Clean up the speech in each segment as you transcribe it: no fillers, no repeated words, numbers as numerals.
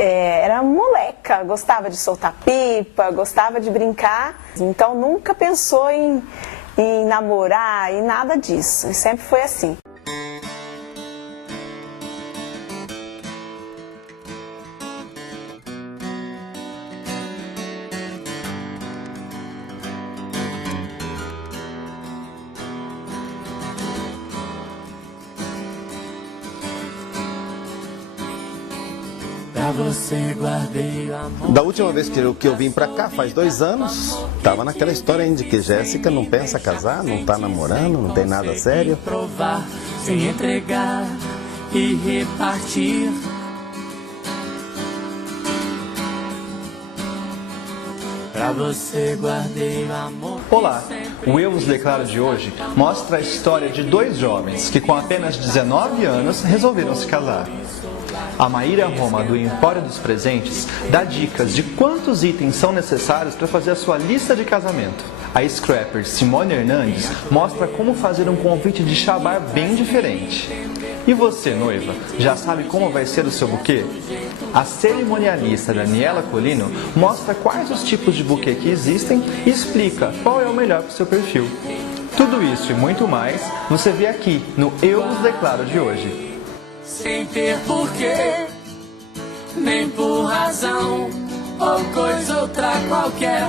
era moleca, gostava de soltar pipa, gostava de brincar, então nunca pensou em namorar e nada disso, e sempre foi assim. Da última vez que eu vim pra cá, faz 2 anos, tava naquela história aí de que Jéssica não pensa casar, não tá namorando, não tem nada sério. Provar, sem entregar e repartir. Pra você guardei o amor. Olá, o Eu Vos Declaro de hoje mostra a história de 2 jovens que com apenas 19 anos resolveram se casar. A Maíra Roma, do Empório dos Presentes, dá dicas de quantos itens são necessários para fazer a sua lista de casamento. A scrapper Simone Hernandes mostra como fazer um convite de chabar bem diferente. E você, noiva, já sabe como vai ser o seu buquê? A cerimonialista Daniela Colino mostra quais os tipos de buquê que existem e explica qual é o melhor para o seu perfil. Tudo isso e muito mais você vê aqui no Eu Vos Declaro de hoje. Sem ter porquê, nem por razão ou coisa outra qualquer,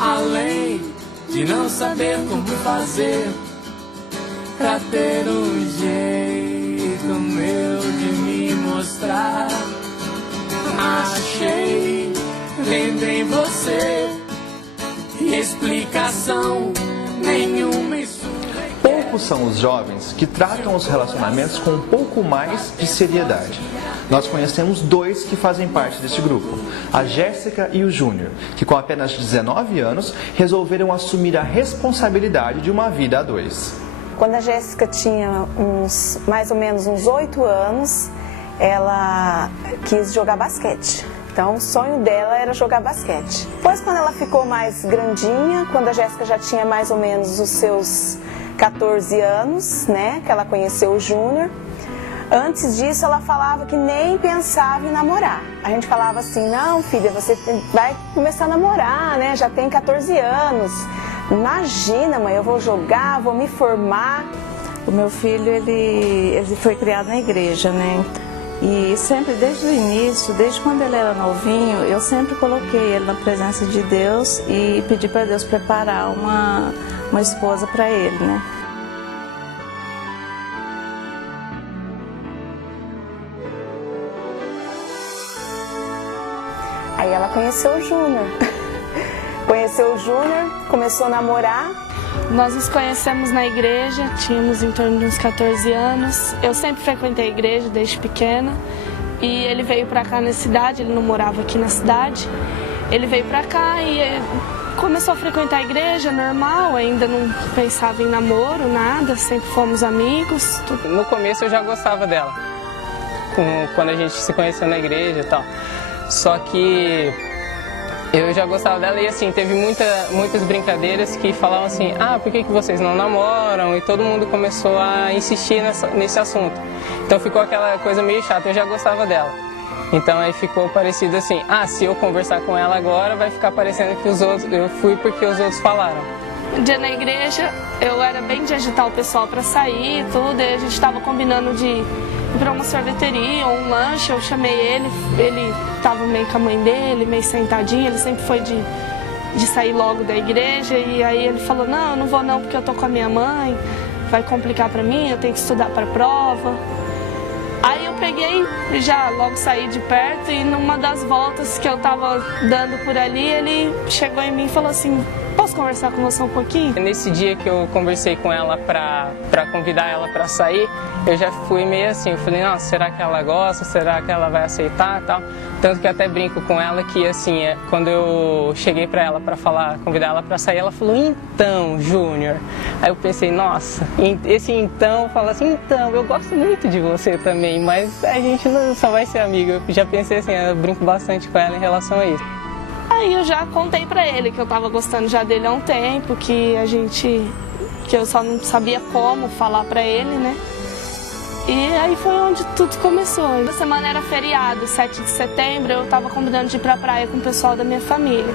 além de não saber como fazer pra ter um jeito meu de me mostrar. Achei, lembrei você, explicação nenhuma. Poucos são os jovens que tratam os relacionamentos com um pouco mais de seriedade. Nós conhecemos 2 que fazem parte deste grupo, a Jéssica e o Júnior, que com apenas 19 anos resolveram assumir a responsabilidade de uma vida a 2. Quando a Jéssica tinha mais ou menos uns 8 anos, ela quis jogar basquete. Então o sonho dela era jogar basquete. Depois, quando ela ficou mais grandinha, quando a Jéssica já tinha mais ou menos os seus 14 anos, né, que ela conheceu o Júnior. Antes disso, ela falava que nem pensava em namorar. A gente falava assim: não, filha, você vai começar a namorar, né, já tem 14 anos. Imagina, mãe, eu vou jogar, vou me formar. O meu filho, ele foi criado na igreja, né? E sempre, desde o início, desde quando ele era novinho, eu sempre coloquei ele na presença de Deus e pedi para Deus preparar uma esposa para ele, né? Aí ela conheceu o Júnior. Conheceu o Júnior, começou a namorar. Nós nos conhecemos na igreja, tínhamos em torno de uns 14 anos. Eu sempre frequentei a igreja desde pequena. E ele veio pra cá na cidade, ele não morava aqui na cidade. Ele veio pra cá e começou a frequentar a igreja, normal, ainda não pensava em namoro, nada, sempre fomos amigos. Tudo. No começo eu já gostava dela, quando a gente se conheceu na igreja e tal. Só que eu já gostava dela e assim, teve muitas brincadeiras que falavam assim: ah, por que vocês não namoram? E todo mundo começou a insistir nesse assunto. Então ficou aquela coisa meio chata, eu já gostava dela. Então aí ficou parecido assim: ah, se eu conversar com ela agora, vai ficar parecendo que eu fui porque os outros falaram. Um dia na igreja, eu era bem de agitar o pessoal para sair e tudo, e a gente estava combinando de ir para uma sorveteria ou um lanche. Eu chamei ele estava meio com a mãe dele, meio sentadinho, ele sempre foi de sair logo da igreja, e aí ele falou: não, eu não vou não porque eu tô com a minha mãe, vai complicar para mim, eu tenho que estudar para a prova. Aí eu peguei, já logo saí de perto, e numa das voltas que eu tava dando por ali, ele chegou em mim e falou assim: posso conversar com você um pouquinho? Nesse dia que eu conversei com ela pra convidar ela pra sair, eu já fui meio assim, eu falei: nossa, será que ela gosta? Será que ela vai aceitar e tal? Tanto que até brinco com ela que assim, quando eu cheguei pra ela pra convidar ela pra sair, ela falou: então, Júnior. Aí eu pensei: nossa, esse então fala assim: então, eu gosto muito de você também, mas a gente não só vai ser amigo. Eu já pensei assim, eu brinco bastante com ela em relação a isso. Aí eu já contei pra ele que eu tava gostando já dele há um tempo, que eu só não sabia como falar pra ele, né? E aí foi onde tudo começou. Na semana era feriado, 7 de setembro, eu tava combinando de ir pra praia com o pessoal da minha família.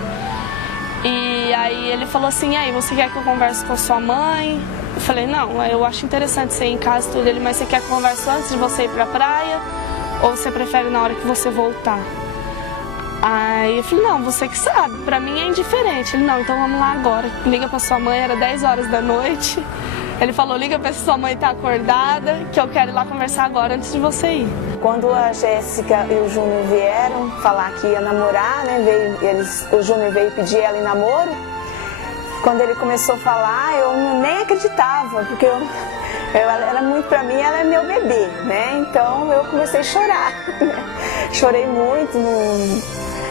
E aí ele falou assim, aí, você quer que eu converse com a sua mãe? Eu falei, não, eu acho interessante você ir em casa e tudo. Ele, mas você quer que eu converse antes de você ir pra praia? Ou você prefere na hora que você voltar? Aí eu falei, não, você que sabe, pra mim é indiferente. Ele, não, então vamos lá agora, liga pra sua mãe, era 10 horas da noite. Ele falou, liga pra se sua mãe tá acordada, que eu quero ir lá conversar agora antes de você ir. Quando a Jéssica e o Júnior vieram falar que ia namorar, né, o Júnior veio pedir ela em namoro. Quando ele começou a falar, eu nem acreditava, porque ela era muito pra mim, ela é meu bebê, né? Então eu comecei a chorar, né? Chorei muito,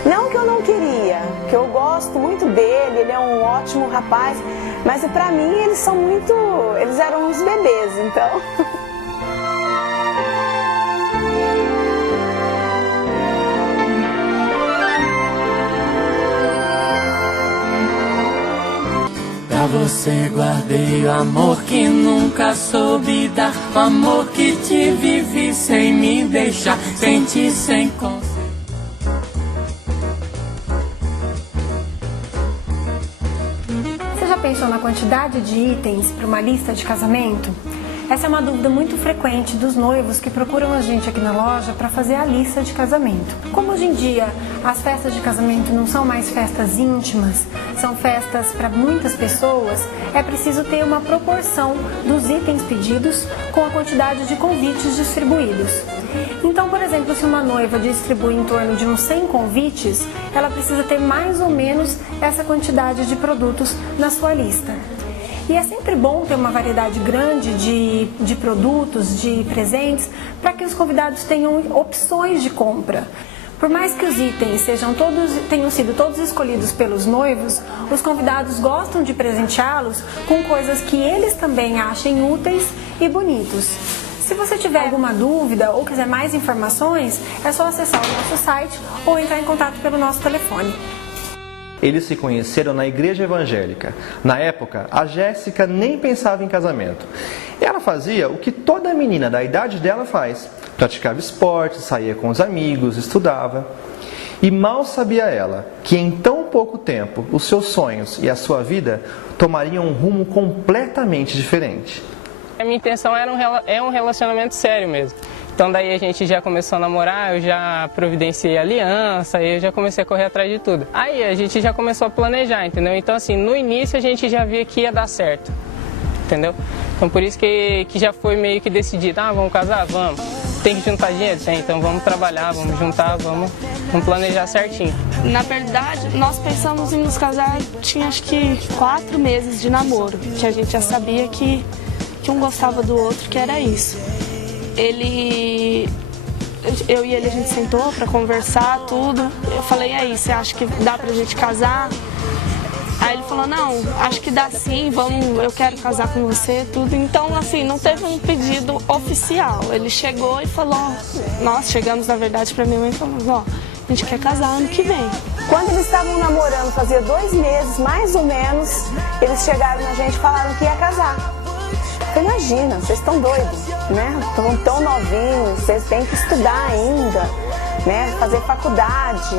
não que eu não queria, que eu gosto muito dele, ele é um ótimo rapaz, mas pra mim eles eram uns bebês, então... Pra você guardei o amor que nunca soube dar, o amor que te vivi sem me deixar sentir sem conseguir. Você já pensou na quantidade de itens para uma lista de casamento? Essa é uma dúvida muito frequente dos noivos que procuram a gente aqui na loja para fazer a lista de casamento. Como hoje em dia as festas de casamento não são mais festas íntimas, são festas para muitas pessoas, é preciso ter uma proporção dos itens pedidos com a quantidade de convites distribuídos. Então, por exemplo, se uma noiva distribui em torno de uns 100 convites, ela precisa ter mais ou menos essa quantidade de produtos na sua lista. E é sempre bom ter uma variedade grande de produtos, de presentes, para que os convidados tenham opções de compra. Por mais que os itens tenham sido todos escolhidos pelos noivos, os convidados gostam de presenteá-los com coisas que eles também achem úteis e bonitos. Se você tiver alguma dúvida ou quiser mais informações, é só acessar o nosso site ou entrar em contato pelo nosso telefone. Eles se conheceram na igreja evangélica. Na época, a Jéssica nem pensava em casamento. Ela fazia o que toda menina da idade dela faz. Praticava esporte, saía com os amigos, estudava. E mal sabia ela que em tão pouco tempo os seus sonhos e a sua vida tomariam um rumo completamente diferente. A minha intenção é um relacionamento sério mesmo. Então daí a gente já começou a namorar, eu já providenciei aliança, aí eu já comecei a correr atrás de tudo. Aí a gente já começou a planejar, entendeu? Então assim, no início a gente já via que ia dar certo, entendeu? Então por isso que já foi meio que decidido, vamos casar? Vamos. Tem que juntar dinheiro? Tem, então vamos trabalhar, vamos juntar, vamos planejar certinho. Na verdade, nós pensamos em nos casar, tinha acho que 4 meses de namoro, que a gente já sabia que um gostava do outro, que era isso. Eu e ele, a gente sentou pra conversar, tudo. Eu falei, e aí, você acha que dá pra gente casar? Aí ele falou, não, acho que dá sim, eu quero casar com você, tudo. Então, assim, não teve um pedido oficial. Ele chegou e falou, nós chegamos, na verdade, pra minha mãe e falou, a gente quer casar ano que vem. Quando eles estavam namorando, fazia 2 meses, mais ou menos, eles chegaram na gente e falaram que ia casar. Imagina, vocês estão doidos, né? Estão tão novinhos, vocês têm que estudar ainda, né? Fazer faculdade.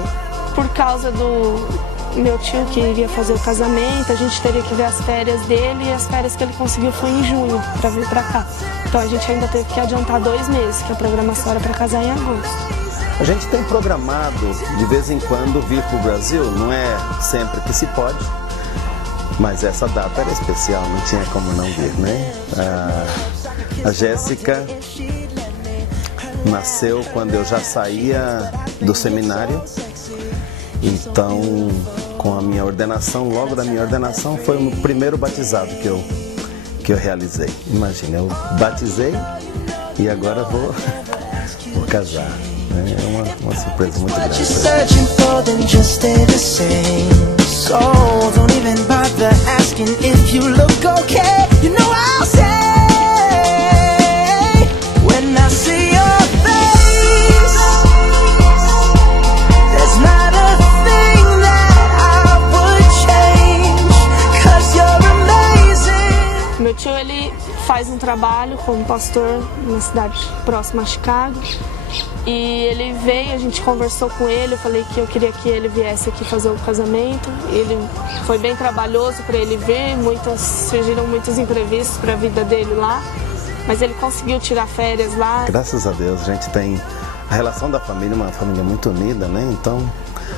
Por causa do meu tio que iria fazer o casamento, a gente teria que ver as férias dele e as férias que ele conseguiu foi em junho para vir para cá. Então a gente ainda teve que adiantar 2 meses, que a programação era para casar em agosto. A gente tem programado de vez em quando vir para o Brasil, não é sempre que se pode. Mas essa data era especial, não tinha como não vir, né? A Jéssica nasceu quando eu já saía do seminário. Então, com a minha ordenação, logo da minha ordenação, foi o primeiro batizado que eu realizei. Imagina, eu batizei e agora vou casar. É uma surpresa muito grande. So don't even bother asking if you look okay. You know I'll say when I see your face, there's not a thing that I would change, 'cause you're amazing. Meu tio, ele faz faz um trabalho como pastor na cidade próxima a Chicago. E ele veio, a gente conversou com ele, eu falei que eu queria que ele viesse aqui fazer o casamento. Ele foi bem trabalhoso para ele vir, surgiram muitos imprevistos para a vida dele lá, mas ele conseguiu tirar férias lá. Graças a Deus, a gente tem a relação da família, uma família muito unida, né? Então,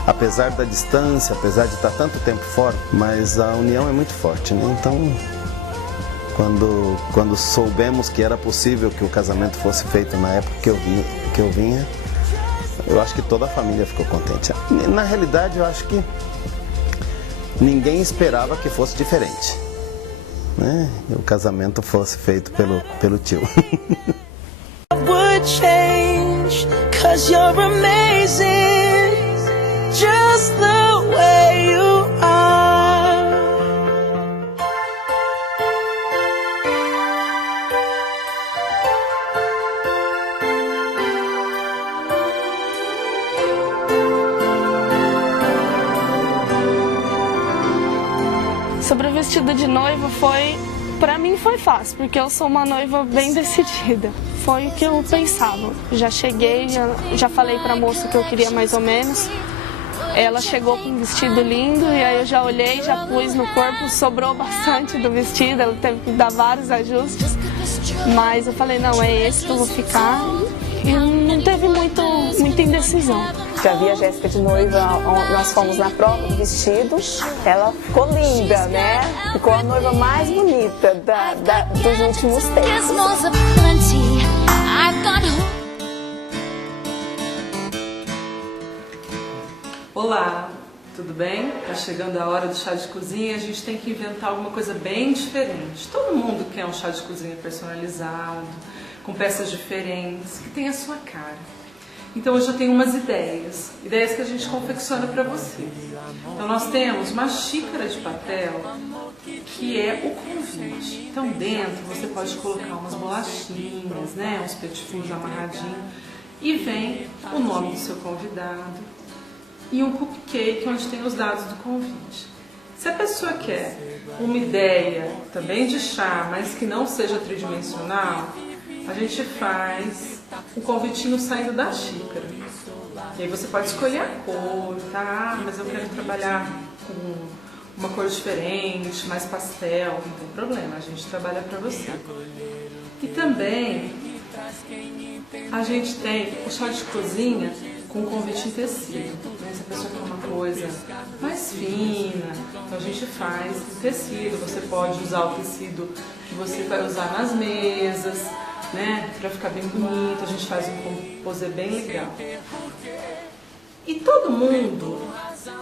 apesar da distância, apesar de estar tanto tempo fora, mas a união é muito forte, né? Então, quando soubemos que era possível que o casamento fosse feito na época que eu vinha, eu acho que toda a família ficou contente. Na realidade, eu acho que ninguém esperava que fosse diferente, né? E o casamento fosse feito pelo tio. Sobre o vestido de noiva pra mim foi fácil, porque eu sou uma noiva bem decidida. Foi o que eu pensava. Já cheguei, já falei pra moça que eu queria mais ou menos. Ela chegou com um vestido lindo e aí eu já olhei, já pus no corpo, sobrou bastante do vestido, ela teve que dar vários ajustes. Mas eu falei, não, é esse que eu vou ficar. E não teve muita indecisão. Já vi a Jéssica de noiva, nós fomos na prova do vestido, ela ficou linda, né? Ficou a noiva mais bonita dos últimos tempos. Olá, tudo bem? Tá chegando a hora do chá de cozinha, a gente tem que inventar alguma coisa bem diferente. Todo mundo quer um chá de cozinha personalizado, com peças diferentes, que tem a sua cara. Então hoje eu tenho umas ideias que a gente confecciona para você. Então nós temos uma xícara de papel que é o convite. Então dentro você pode colocar umas bolachinhas, né, uns petit fours amarradinhos, e vem o nome do seu convidado e um cupcake onde tem os dados do convite. Se a pessoa quer uma ideia também de chá, mas que não seja tridimensional, a gente faz o convitinho saindo da xícara. E aí você pode escolher a cor, tá? Mas eu quero trabalhar com uma cor diferente, mais pastel, não tem problema, a gente trabalha para você. E também a gente tem o chá de cozinha com convite em tecido. Então, se a pessoa quer uma coisa mais fina, então a gente faz em tecido. Você pode usar o tecido que você vai usar nas mesas, né, para ficar bem bonito. A gente faz um composê bem legal. E todo mundo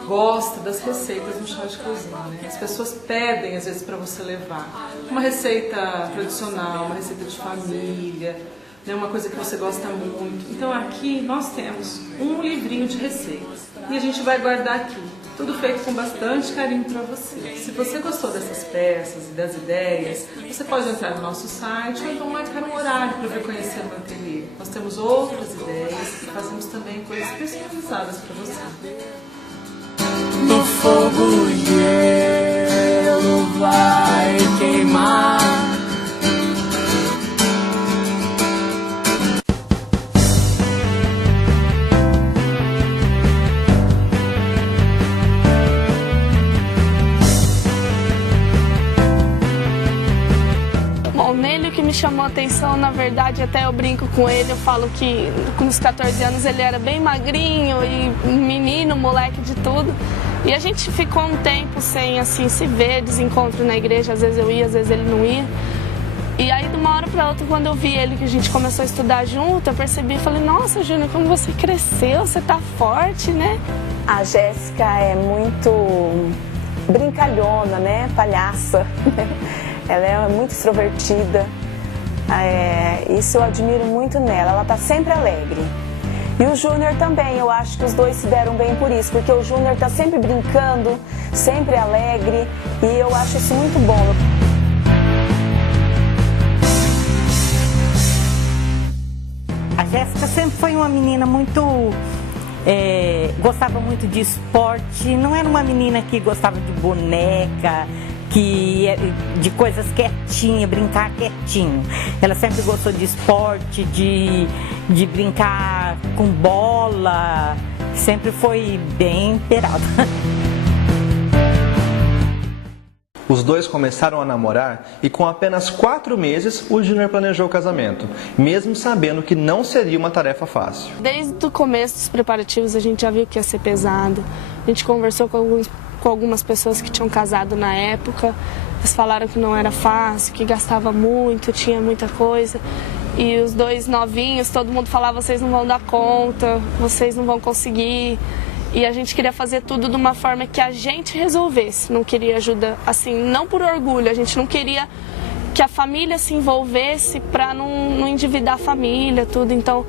gosta das receitas no chá de cozinha, né? As pessoas pedem às vezes para você levar uma receita tradicional, uma receita de família, né, uma coisa que você gosta muito. Então aqui nós temos um livrinho de receitas e a gente vai guardar aqui, tudo feito com bastante carinho para você. Se você gostou dessas peças e das ideias, você pode entrar no nosso site ou então marcar um horário para vir conhecer o ateliê. Nós temos outras ideias e fazemos também coisas personalizadas para você. No fogo o gelo vai queimar. O que me chamou a atenção, na verdade, até eu brinco com ele, eu falo que com os 14 anos ele era bem magrinho e menino, moleque de tudo. E a gente ficou um tempo sem assim se ver, desencontro na igreja, às vezes eu ia, às vezes ele não ia. E aí de uma hora para outra, quando eu vi ele, que a gente começou a estudar junto, eu percebi e falei, nossa, Júnior, como você cresceu, você tá forte, né? A Jéssica é muito brincalhona, né? Palhaça. Ela é muito extrovertida, isso eu admiro muito nela, ela está sempre alegre. E o Júnior também, eu acho que os dois se deram bem por isso, porque o Júnior está sempre brincando, sempre alegre, e eu acho isso muito bom. A Jéssica sempre foi uma menina muito... gostava muito de esporte, não era uma menina que gostava de boneca, de coisas quietinha, brincar quietinho. Ela sempre gostou de esporte, de brincar com bola, sempre foi bem inteirada. Os dois começaram a namorar e com apenas 4 meses o Júnior planejou o casamento, mesmo sabendo que não seria uma tarefa fácil. Desde o começo dos preparativos a gente já viu que ia ser pesado. A gente conversou com algumas pessoas que tinham casado na época. Eles falaram que não era fácil, que gastava muito, tinha muita coisa. E os dois novinhos, todo mundo falava, vocês não vão dar conta, vocês não vão conseguir. E a gente queria fazer tudo de uma forma que a gente resolvesse, não queria ajuda, assim, não por orgulho, a gente não queria que a família se envolvesse para não endividar a família, tudo. Então,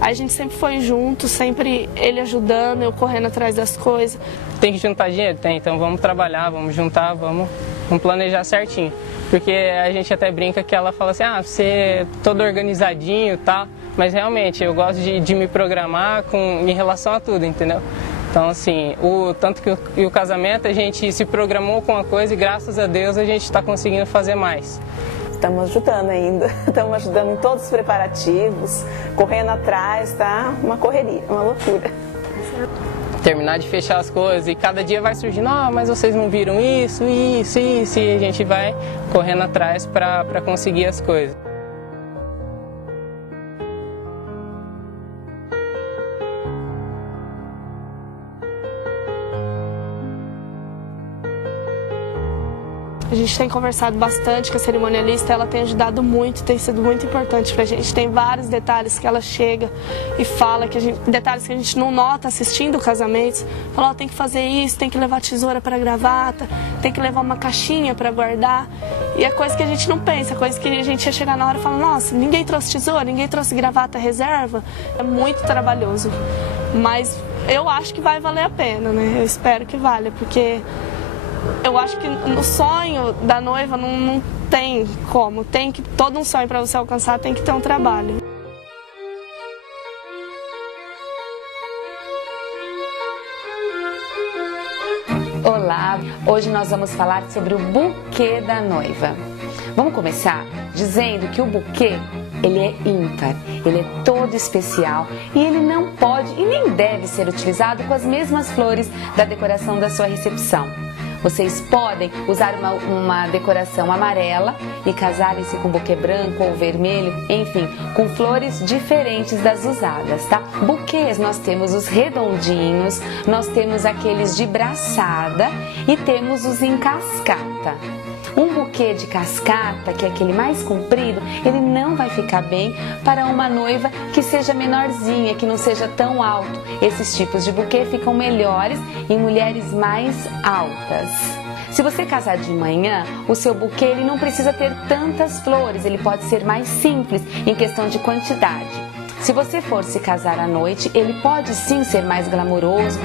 a gente sempre foi junto, sempre ele ajudando, eu correndo atrás das coisas. Tem que juntar dinheiro? Tem, então vamos trabalhar, vamos juntar, vamos planejar certinho. Porque a gente até brinca que ela fala assim, você é todo organizadinho e tal, mas realmente eu gosto de me programar em relação a tudo, entendeu? Então, assim, tanto que o casamento a gente se programou com uma coisa e graças a Deus a gente está conseguindo fazer mais. Estamos ajudando ainda, estamos ajudando em todos os preparativos, correndo atrás, tá? Uma correria, uma loucura. Terminar de fechar as coisas e cada dia vai surgindo, mas vocês não viram isso, e a gente vai correndo atrás para conseguir as coisas. A gente tem conversado bastante com a cerimonialista, ela tem ajudado muito, tem sido muito importante pra gente. Tem vários detalhes que ela chega e fala, detalhes que a gente não nota assistindo o casamento. Fala, tem que fazer isso, tem que levar tesoura pra gravata, tem que levar uma caixinha pra guardar. E é coisa que a gente não pensa, coisa que a gente ia chegar na hora e falar, nossa, ninguém trouxe tesoura, ninguém trouxe gravata reserva. É muito trabalhoso, mas eu acho que vai valer a pena, né? Eu espero que valha, porque eu acho que no sonho da noiva não tem como. Todo um sonho para você alcançar tem que ter um trabalho. Olá, hoje nós vamos falar sobre o buquê da noiva. Vamos começar dizendo que o buquê, ele é ímpar, ele é todo especial e ele não pode e nem deve ser utilizado com as mesmas flores da decoração da sua recepção. Vocês podem usar uma decoração amarela e casarem-se com buquê branco ou vermelho, enfim, com flores diferentes das usadas, tá? Buquês nós temos os redondinhos, nós temos aqueles de braçada e temos os em cascata. Um buquê de cascata, que é aquele mais comprido, ele não vai ficar bem para uma noiva que seja menorzinha, que não seja tão alto. Esses tipos de buquê ficam melhores em mulheres mais altas. Se você casar de manhã, o seu buquê ele não precisa ter tantas flores, ele pode ser mais simples em questão de quantidade. Se você for se casar à noite, ele pode sim ser mais glamouroso.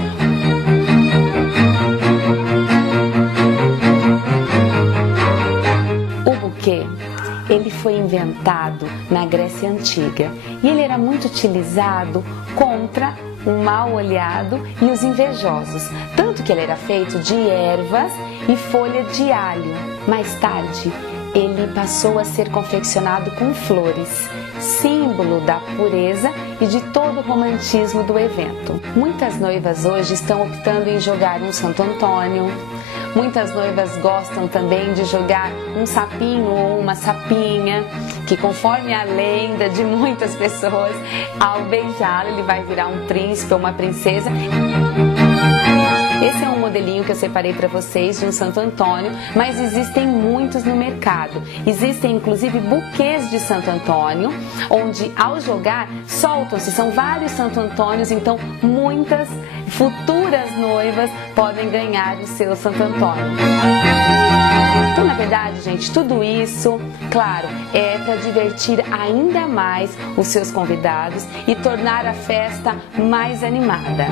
Ele foi inventado na Grécia Antiga e ele era muito utilizado contra o mal olhado e os invejosos, tanto que ele era feito de ervas e folha de alho. Mais tarde, ele passou a ser confeccionado com flores, símbolo da pureza e de todo o romantismo do evento. Muitas noivas hoje estão optando em jogar um Santo Antônio. Muitas noivas gostam também de jogar um sapinho ou uma sapinha, que conforme a lenda de muitas pessoas, ao beijá-lo ele vai virar um príncipe ou uma princesa. Esse é um modelinho que eu separei para vocês de um Santo Antônio, mas existem muitos no mercado. Existem inclusive buquês de Santo Antônio, onde ao jogar soltam-se, são vários Santo Antônios, então muitas futuras noivas podem ganhar o seu Santo Antônio. Então, na verdade, gente, tudo isso, claro, é para divertir ainda mais os seus convidados e tornar a festa mais animada.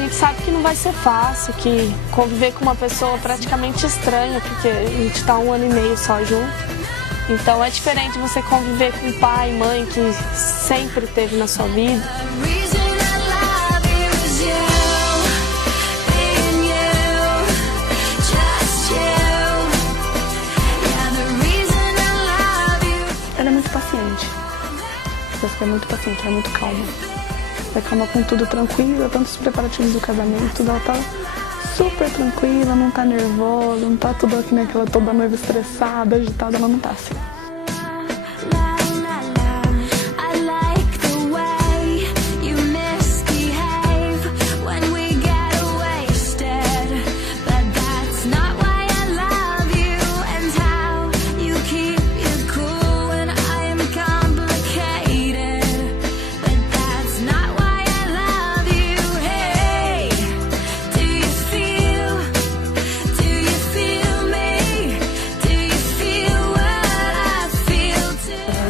gente sabe que não vai ser fácil, que conviver com uma pessoa praticamente estranha, porque a gente está 1 ano e meio só junto. Então é diferente você conviver com pai e mãe que sempre teve na sua vida. Ela é muito paciente. Você é muito paciente, ela é muito calma. Ela é calma com tudo, tranquila, tanto os preparativos do casamento, tudo, ela tá super tranquila, não tá nervosa, não tá tudo aqui naquela toda noiva estressada, agitada, ela não tá assim.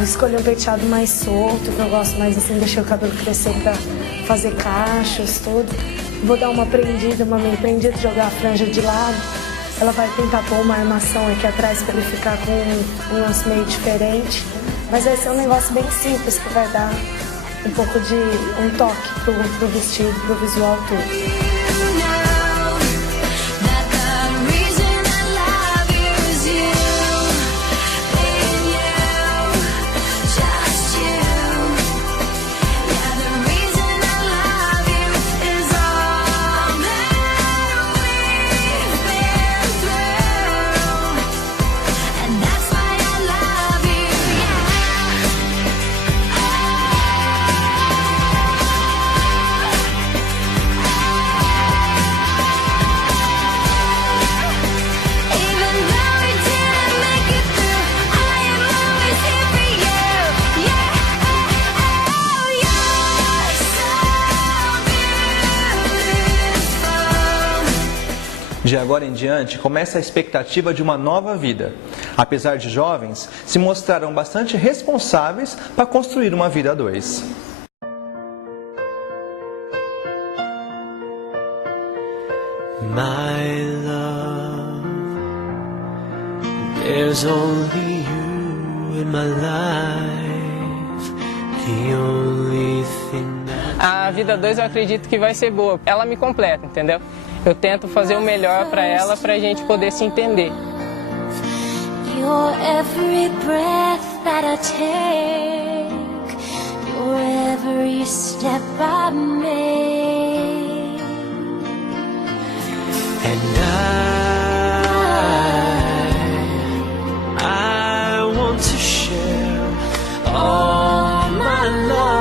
Escolhi um penteado mais solto, que eu gosto mais assim, deixei o cabelo crescer pra fazer cachos, tudo. Vou dar uma prendida, uma meio prendida, jogar a franja de lado. Ela vai tentar pôr uma armação aqui atrás pra ele ficar com um lance meio diferente. Mas vai ser um negócio bem simples, que vai dar um pouco de um toque pro vestido, pro visual todo. De agora em diante, começa a expectativa de uma nova vida. Apesar de jovens, se mostraram bastante responsáveis para construir uma vida a dois. My love, there's only you in my life, the only thing that... A vida a dois eu acredito que vai ser boa. Ela me completa, entendeu? Eu tento fazer o melhor para ela, pra gente poder se entender. Your every breath that I take, your every step I make, and I want to share all my love.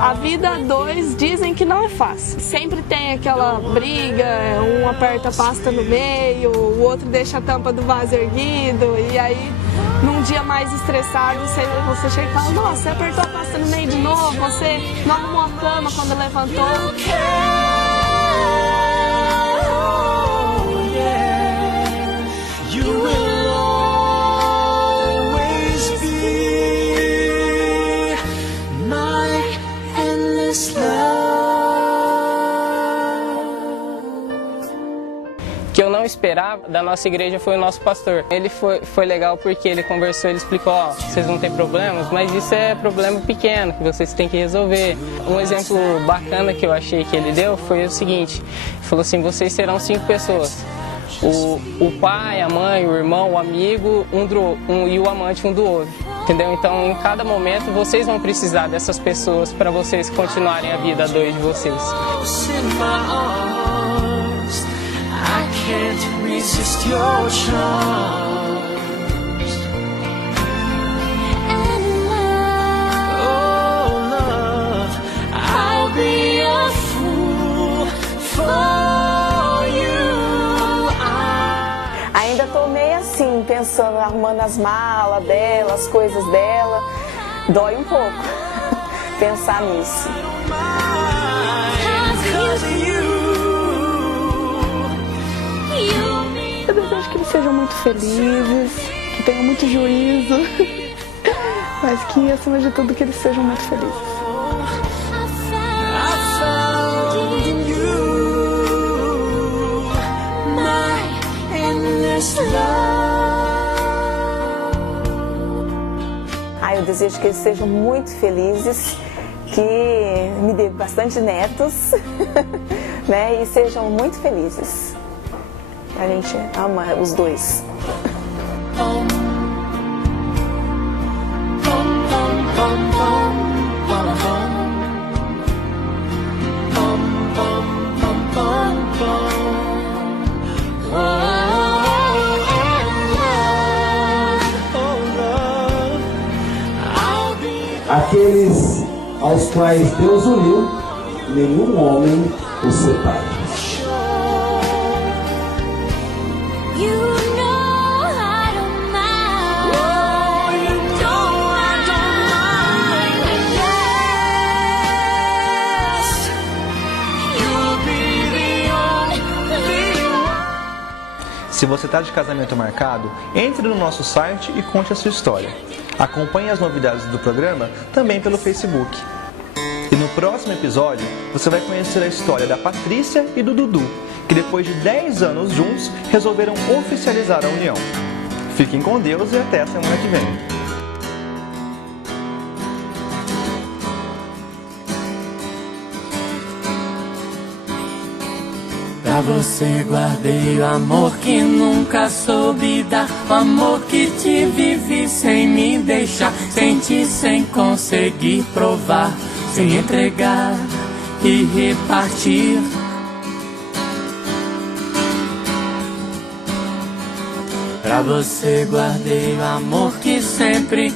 A vida a dois dizem que não é fácil. Sempre tem aquela briga, um aperta a pasta no meio, o outro deixa a tampa do vaso erguido, e aí num dia mais estressado você chega e fala: nossa, você apertou a pasta no meio de novo, você não arrumou a cama quando levantou. Que eu não esperava da nossa igreja foi o nosso pastor. Ele foi legal porque ele conversou, ele explicou: ó, vocês vão ter problemas, mas isso é problema pequeno que vocês têm que resolver. Um exemplo bacana que eu achei que ele deu foi o seguinte: ele falou assim, vocês serão 5 pessoas. O pai, a mãe, o irmão, o amigo e o amante um do outro. Entendeu? Então, em cada momento, vocês vão precisar dessas pessoas para vocês continuarem a vida a dois de vocês. I can't resist your charms, and love, I'll be a fool for you. Ainda tô meio assim, pensando, arrumando as malas dela, as coisas dela. Dói um pouco pensar nisso. Eu desejo que eles sejam muito felizes, que tenham muito juízo, mas que, acima de tudo, que eles sejam muito felizes. I found desejo que eles sejam muito felizes, que me dê bastante netos, né? E sejam muito felizes. A gente ama os dois. Aqueles aos quais Deus uniu, nenhum homem os separa. Se você está de casamento marcado, entre no nosso site e conte a sua história. Acompanhe as novidades do programa também pelo Facebook. E no próximo episódio, você vai conhecer a história da Patrícia e do Dudu, que depois de 10 anos juntos, resolveram oficializar a união. Fiquem com Deus e até a semana que vem. Pra você guardei o amor que nunca soube dar, o amor que te vivi sem me deixar, senti sem conseguir provar, sem entregar e repartir. Pra você guardei o amor que sempre